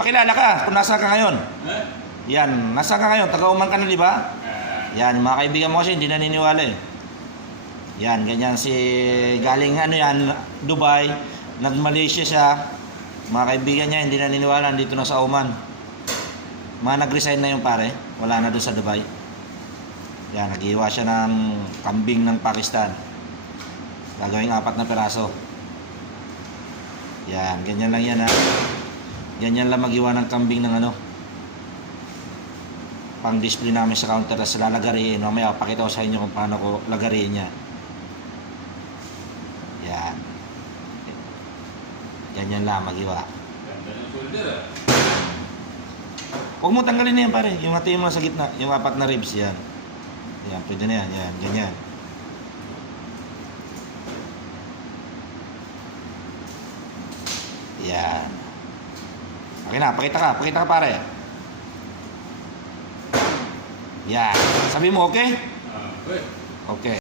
Pakilala ka kung nasa ka ngayon. Yan, nasa ka ngayon? Taga-Oman ka na, di ba? Yan, mga kaibigan mo kasi hindi naniniwala eh. Yan, ganyan si galing ano yan, Dubai, nag-Malaysia siya. Mga kaibigan niya hindi naniniwala, dito na sa Oman. Mga nag-resign na yung pare, wala na doon sa Dubai. Yan, nag-iwa siya ng kambing ng Pakistan. Gagawing 4 na piraso. Yan, ganyan lang yan ha. Ganyan lang mag-iwa ng kambing ng ano. Pang-display namin sa counter sa lalagariin. Mamaya pakita ko sa inyo kung paano ko lagariin niya. Yan. Ganyan lang mag-iwa. Ganda ng shoulder ah. Huwag mo tanggalin na yan pare. Yung hatiin mo sa gitna. Yung 4 na ribs yan. Yan, pwede na yan. Yan, ganyan. Yan. Okay na, pakita ka. Pakita ka pare. Yan. Sabi mo okay? Okay. Okay.